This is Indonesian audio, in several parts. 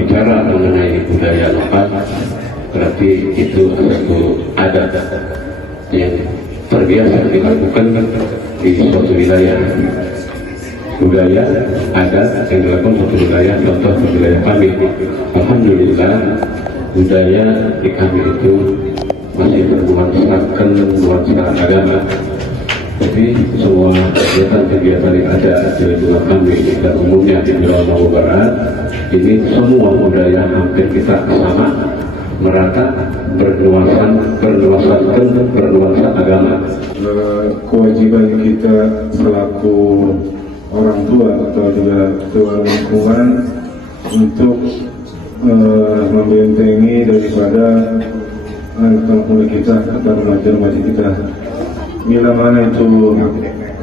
berbicara mengenai budaya lokal, berarti itu satu adat yang terbiasa dilakukan di suatu wilayah. Budaya adat yang dilakukan suatu wilayah, contoh di wilayah kami, alhamdulillah budaya di kami itu masih bernuansakan nuansa agama. Jadi semua kegiatan yang ada di lingkungan kami dan umumnya di Jawa Barat ini semua budaya hampir kita sama, merata, bernuansa agama. Kewajiban kita selaku orang tua atau juga ketua lingkungan untuk membentengi daripada anak muda kita atau remaja-remaja kita. Bila mana itu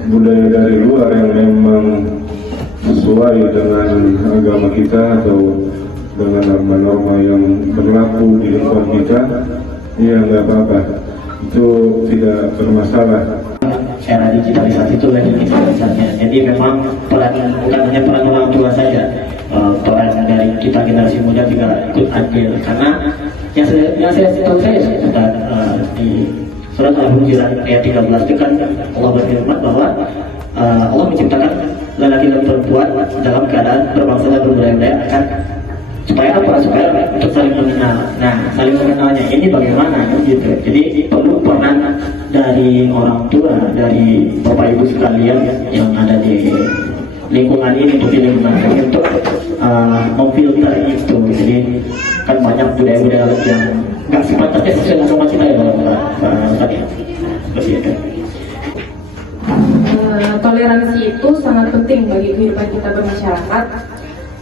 budaya dari luar yang memang sesuai dengan agama kita atau dengan norma-norma yang berlaku di lingkungan kita, ya nggak apa-apa, itu tidak bermasalah. Era digitalisasi itu lagi besarnya. Jadi memang bukan hanya peran orang tua saja, peran dari kita generasi muda juga ikut andil. Karena yang saya tahu saya sudah di surat Al-Hujurat ayat 13 itu kan Allah berfirman bahwa Allah menciptakan lelaki dan perempuan dalam keadaan berbangsa dan berbudaya akan supaya apa? Supaya untuk saling mengenal. Nah, saling mengenalnya ini bagaimana gitu. Jadi perlu peran dari orang tua, dari bapak ibu sekalian yang ada di lingkungan ini, untuk di lingkungan ini, untuk memfilter itu. Jadi kan banyak budaya-budaya yang nggak sepatutnya sesuai dengan agama kita ya Pak. Toleransi itu sangat penting bagi kehidupan kita bermasyarakat,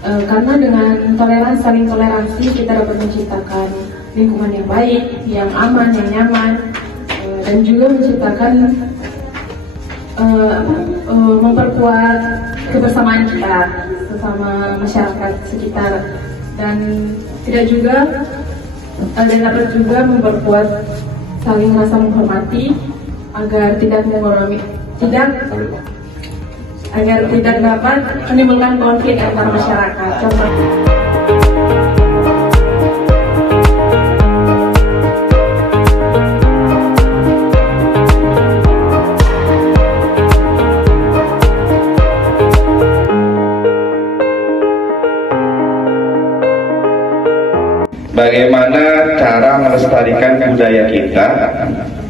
karena dengan saling toleransi kita dapat menciptakan lingkungan yang baik, yang aman, yang nyaman, dan juga menciptakan memperkuat kebersamaan kita sesama masyarakat sekitar, dan dapat juga memperkuat saling rasa menghormati agar tidak dapat menimbulkan konflik antar masyarakat. Contoh. Bagaimana cara melestarikan budaya kita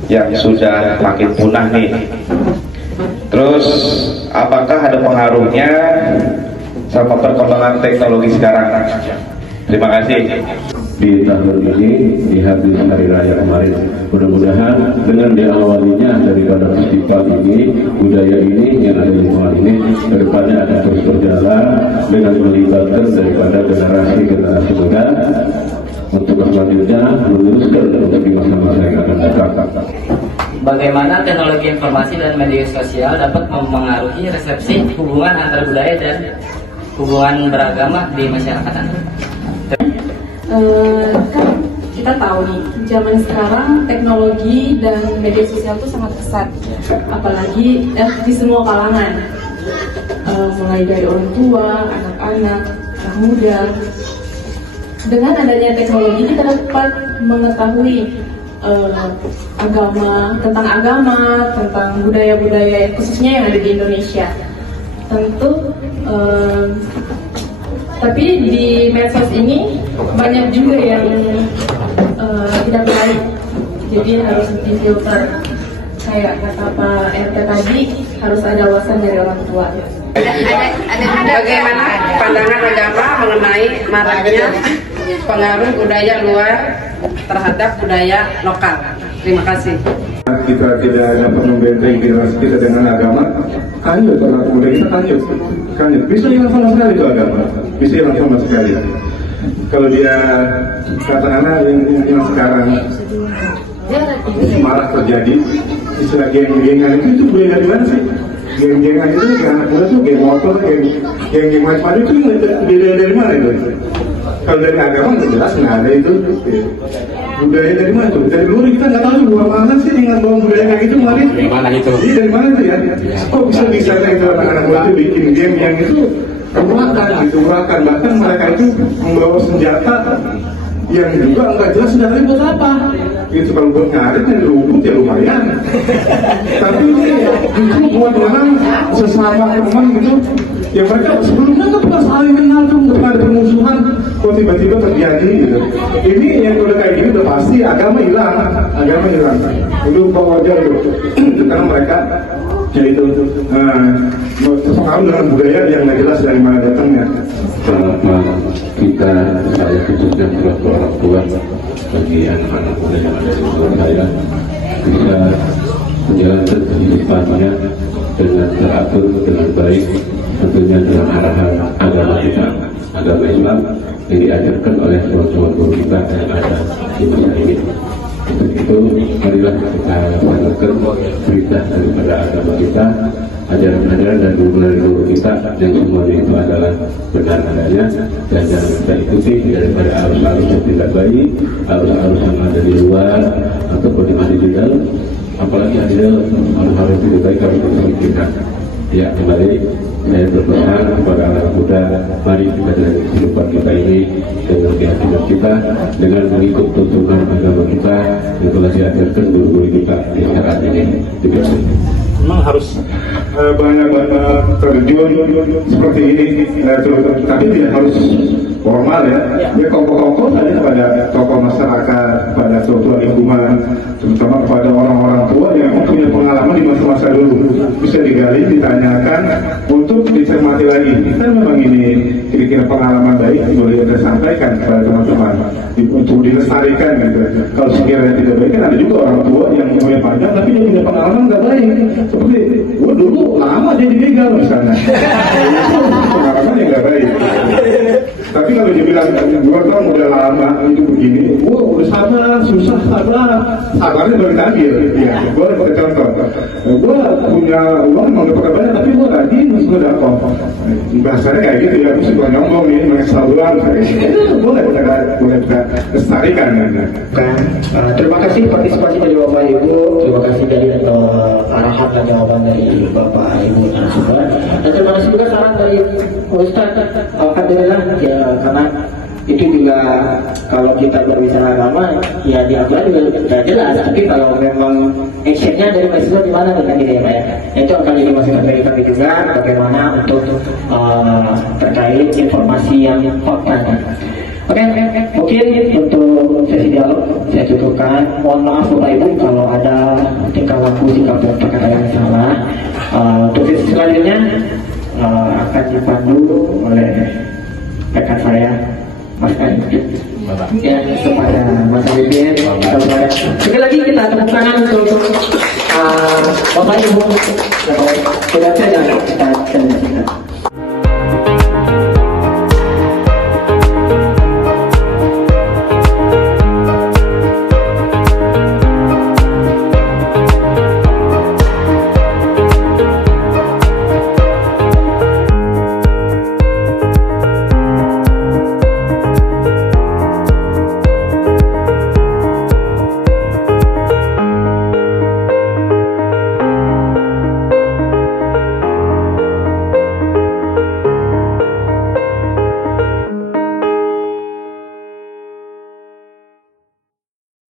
yang sudah makin punah nih? Terus apakah ada pengaruhnya sama perkembangan teknologi sekarang? Terima kasih. Di tahun ini, di habis hari raya kemarin, mudah-mudahan dengan diawalinya daripada festival ini, budaya ini yang ada di lingkungan ini kedepannya akan terus berjalan dengan melibatkan daripada generasi muda untuk selanjutnya meneruskan untuk di masa-masa yang akan datang. Bagaimana teknologi informasi dan media sosial dapat mempengaruhi resepsi hubungan antar budaya dan hubungan beragama di masyarakat Anda? Kan kita tahu nih, zaman sekarang teknologi dan media sosial itu sangat pesat, apalagi di semua kalangan, mulai dari orang tua, anak-anak, anak muda. Dengan adanya teknologi kita dapat mengetahui tentang budaya-budaya khususnya yang ada di Indonesia. Tentu, tapi di medsos ini banyak juga yang tidak baik, jadi harus difilter. Kayak kata Pak RT tadi, harus ada wawasan dari orang tua. Bagaimana pandangan agama mengenai maraknya pengaruh budaya luar terhadap budaya lokal? Terima kasih. Kita tidak dapat membentengi generasi kita dengan agama, kanyut anak muda kita kanyut. Bisa hilang sama sekali itu agama, bisa hilang sama sekali. Kalau dia katakanlah yang sekarang malah terjadi istilah geng-gengan itu budaya dari mana sih? Geng-gengan itu anak muda tuh geng motor, geng macam-macam itu budaya dari mana itu? Kalau dari agama nggak jelas, nggak ada itu. Budaya dari mana tuh? Dari luar kita nggak tahu bawa mana sih dengan bawa budaya kayak gitu kemarin. Dari mana itu? Iya dari mana tuh ya? Kok bisa itu anak-anak muda tuh bikin game yang itu urakan gitu, urakan. Bahkan mereka itu membawa senjata yang juga nggak jelas senjatanya buat apa. Itu kalau buat ngarit yang rumput ya lumayan. Tapi ini justru buat orang sesama teman gitu. Ya mereka sebelumnya nggak pernah saling kenal tuh, nggak pernah ada permusuhan. Kok tiba-tiba terjadi gitu. Ini yang udah kayak gini udah pasti agama hilang. Itu wajar tuh. Karena mereka ya itu terpengaruh dengan budaya yang nggak jelas dari mana datangnya. Selama kita, saya khususnya selaku orang tua bagi anak-anak muda yang ada di sekolah saya, bisa menjalankan kehidupannya dengan teratur, dengan baik, tentunya dengan arahan agama kita, agama Islam yang diajarkan oleh semua guru kita yang ada di masa ini. Untuk itu, marilah kita lakukan perintah daripada agama kita, ajaran-ajaran dan guru kita yang semuanya itu adalah benar adanya, dan jangan kita ikuti daripada arus-arus yang tidak baik, arus-arus yang ada di luar ataupun yang ada di dalam, apalagi ada di dalam hal-hal yang tidak baik harus kita pikirkan. Ya, kembali saya berpesan kepada anak muda, mari kita dalam kehidupan kita ini dengan keyakinan kita, dengan mengikut tuntunan agama kita yang telah diajarkan guru-guru kita di saat ini. Demikian. Memang harus banyak terjun seperti ini, tapi tidak harus formal ya. Ya tokoh-tokoh tadi kepada tokoh masyarakat, kepada tua lingkungan, terutama kepada orang-orang tua yang punya pengalaman di masa-masa dulu, bisa digali, ditanyakan untuk dicermati lagi. Kan memang ini kira-kira pengalaman baik boleh kita sampaikan kepada teman-teman untuk dilestarikan gitu. Kalau sekiranya tidak baik kan ada juga orang tua yang punya panjang tapi dia punya pengalaman nggak baik. Seperti gue dulu lama jadi begal misalnya. Itu pengalaman yang nggak baik. Tapi kalau dia bilang gue kan udah lama itu begini, gue udah sabar, susah sabarnya baru diambil. Ya, gue pakai contoh. Gue punya uang emang udah pakai banyak, tapi gue rajin masih gue dapat. Bahasanya kayak gitu ya, mesti gue nyombong nih, mengesal bulan. Itu boleh kita lestarikan. Terima kasih partisipasi dari Bapak Ibu, terima kasih dari arahan dan jawaban dari Bapak Ibu narasumber, dan terima kasih juga saran dari Ustaz. Alhamdulillah ya, karena itu juga kalau kita berbicara agama ya diajar juga tidak jelas, tapi kalau memang actionnya dari mahasiswa di mana dengan diri ya, itu akan jadi masukan dari kami juga bagaimana untuk terkait informasi yang fakta. Oke, mungkin untuk sesi dialog saya cukupkan. Mohon maaf Bapak Ibu kalau ada tingkah laku sikap dan perkara yang salah. Untuk sesi selanjutnya akan dipandu oleh rekan saya Mas Adit. Ya, kepada Mas Adit. Sekali lagi kita tepuk tangan untuk Bapak Ibu. Sudah saya